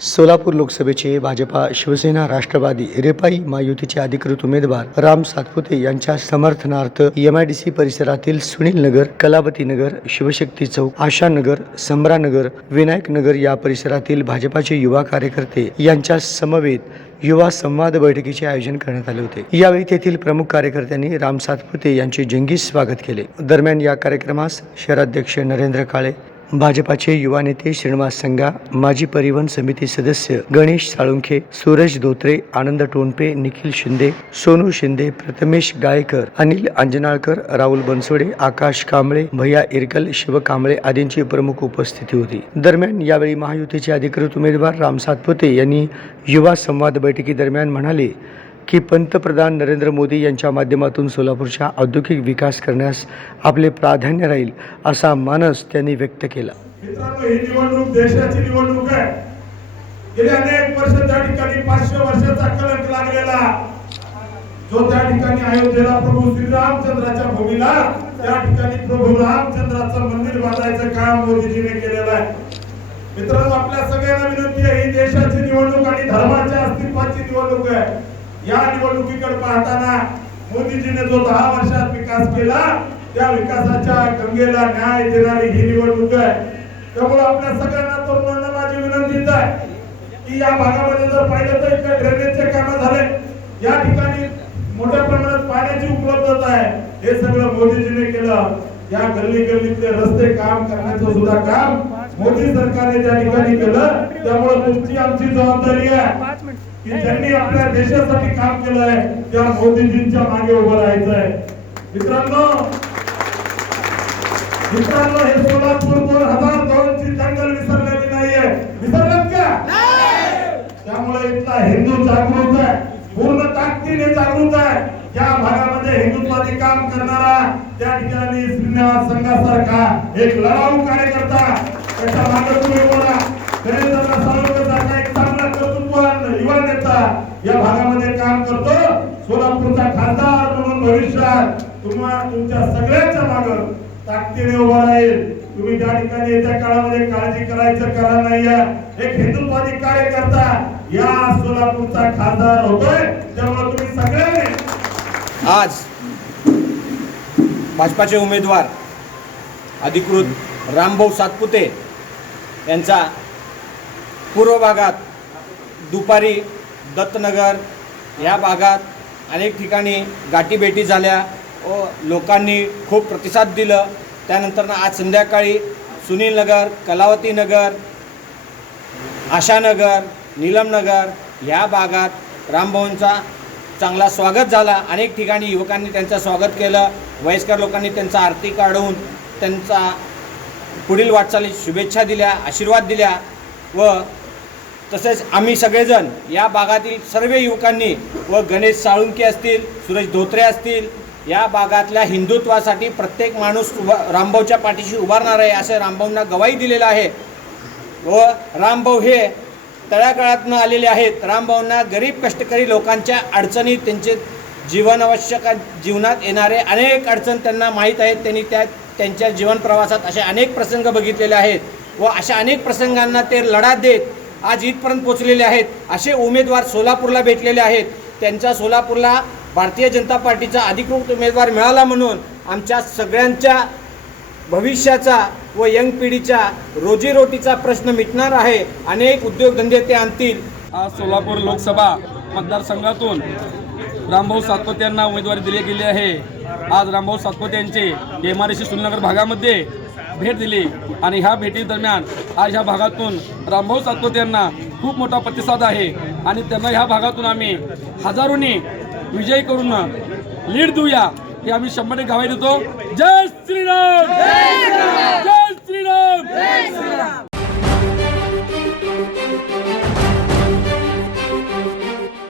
सोलापूर लोकसभेचे भाजपा शिवसेना राष्ट्रवादी रेपाई महायुतीचे अधिकृत उमेदवार राम सातपुते यांच्या समर्थनार्थ एम आय डी सी परिसरातील सुनील नगर कलावती नगर शिवशक्ती चौक आशानगर समरानगर विनायक नगर या परिसरातील भाजपाचे युवा कार्यकर्ते यांच्या समवेत युवा संवाद बैठकीचे आयोजन करण्यात आले होते. यावेळी तेथील प्रमुख कार्यकर्त्यांनी राम सातपुते यांचे जंगी स्वागत केले. दरम्यान या कार्यक्रमास शहराध्यक्ष नरेंद्र काळे भाजपाचे युवा नेते श्रीनिवास संगा माजी परिवहन समिती सदस्य गणेश साळुंखे सूरज धोत्रे आनंद टोनपे निखिल शिंदे सोनू शिंदे प्रथमेश गायकर अनिल अंजनाळकर राहुल बनसोडे आकाश कांबळे भैया इरकल शिव कांबळे आदींची प्रमुख उपस्थिती होती. दरम्यान यावेळी महायुतीचे अधिकृत उमेदवार राम सातपुते यांनी युवा संवाद बैठकीदरम्यान म्हणाले की पंतप्रधान नरेंद्र मोदी यांच्या माध्यमातून सोलापूरच्या औद्योगिक विकास करण्यास आपले प्राधान्य राहील असा मानस त्यांनी व्यक्त केला. ही निवडणूक देशाची निवडणूक आहे. गेल्या अनेक वर्ष त्या ठिकाणी पाचशे वर्षाचा कलंक लागलेला. जो त्या ठिकाणी अयोध्येला प्रभू श्रीरामचंद्राच्या भूमीला त्या ठिकाणी प्रभू रामचंद्राचं मंदिर बांधायचं काम मोदीजीने केलेलं आहे. मित्रांनो आपल्या सगळ्यांना विनंती आहे ही देशाची निवडणूक आणि धर्माच्या अस्तित्वाची निवडणूक आहे. या निवडणुकीकडे पाहताना मोदीजीने जो दहा वर्षात विकास केला त्या विकासाच्या गंगेला न्याय देणारी ही निवडणूक आहे. त्यामुळे आपल्या सगळ्यांना तरुणांना माझी विनंती आहे की या भागामध्ये जर पाहिलं तर इकडे ड्रेनेजचे काम झाले. या ठिकाणी मोठ्या प्रमाणात पाण्याची उपलब्धता आहे. हे सगळं मोदीजीने केलं. या गल्ली गल्लीतले रस्ते काम करण्याचं सुद्धा काम मोदी सरकारने त्या ठिकाणी केलं त्यामुळे तुमची आमची जबाबदारी आहे. की ज्यांनी आपल्या देशासाठी काम केलंय त्या मोदीजींच्या मागे उभं राहायचंय. मित्रांनो मित्रांनो हे सोलापूर दोन हजार दोनची जंगल विसरलेली नाहीये. विसरलेत का? त्यामुळे इथला हिंदू जागृत आहे. पूर्ण ताकदीने जागृत आहे. या भागामध्ये हिंदुत्वाचे काम करणारा त्या ठिकाणी श्रीनिवास संघासारखा एक लढाऊ कार्यकर्ता त्याच्यामागे तुम्ही बोला. गणेशदादा सावरकरसारखा एक चांगला कर्तृत्ववान युवा नेता या भागामध्ये काम करतो. सोलापूरचा खासदार म्हणून भविष्यात तुम्हा तुमच्या सगळ्यांच्या मागे ताकदीने उभा राहील. तुम्ही त्या ठिकाणी येत्या काळामध्ये काळजी करायचं कारण नाहीये एक हिंदुत्वादी कार्यकर्ता या सोलापूरचा खासदार होतोय. त्यामुळे तुम्ही सगळ्यांनी आज भाजपाचे उमेदवार अधिकृत रामभाऊ सातपुते यांचा पूर्व भागात दुपारी दत्तनगर ह्या भागात अनेक ठिकाणी गाठीभेटी झाल्या व लोकांनी खूप प्रतिसाद दिलं. त्यानंतर आज संध्याकाळी सुनील नगर कलावती नगर आशानगर नीलमनगर ह्या भागात रामभाऊंचा चांगला स्वागत झाला. अनेक ठिकाणी युवकांनी त्यांचं स्वागत केलं. वयस्कर लोकांनी त्यांचा आरती काढून त्यांचा पुढील वाटचाली शुभेच्छा दिल्या आशीर्वाद दिल्या व तसेच आम्ही सगळेजण या भागातील सर्व युवकांनी व गणेश साळुंके असतील सुरेश धोत्रे असतील या भागातल्या हिंदुत्वासाठी प्रत्येक माणूस उभा रामभाऊच्या पाठीशी उभारणार आहे असे रामभाऊंना गवाही दिलेलं आहे. व रामभाऊ हे तळागाळातनं आलेले आहेत. रामभाऊंना गरीब कष्टकरी लोकांच्या अडचणी त्यांचे जीवनावश्यक जीवनात येणारे अनेक अडचण त्यांना माहीत आहेत. त्यांनी त्या त्यांच्या जीवन प्रवासात असे अनेक प्रसंग बघितलेले आहेत व अशा अनेक प्रसंगांना ते लढा देत आज इथपर्यंत पोचलेले आहेत. असे उमेदवार सोलापूरला भेटलेले आहेत. त्यांच्या सोलापूरला भारतीय जनता पार्टीचा अधिकृत उमेदवार मिळाला म्हणून आमच्या सगळ्यांच्या भविष्याचा व यंग पिढीच्या रोजीरोटीचा प्रश्न मिटणार आहे. अनेक उद्योगधंदे ते आणतील. आज सोलापूर लोकसभा मतदारसंघातून रामभाऊ सातपत यांना उमेदवारी दिली गेली आहे. आज रामभाऊ सातपत यांचे एम आर सी सुलनगर भागामध्ये भेट दिली. आणि ह्या भेटीदरम्यान आज ह्या भागातून रामभाऊ सातपत यांना खूप मोठा प्रतिसाद आहे. आणि त्यांना ह्या भागातून आम्ही हजारोनी विजयी करून लीड देऊया. हे आम्ही शंभर टक्के देतो. जय श्रीराम!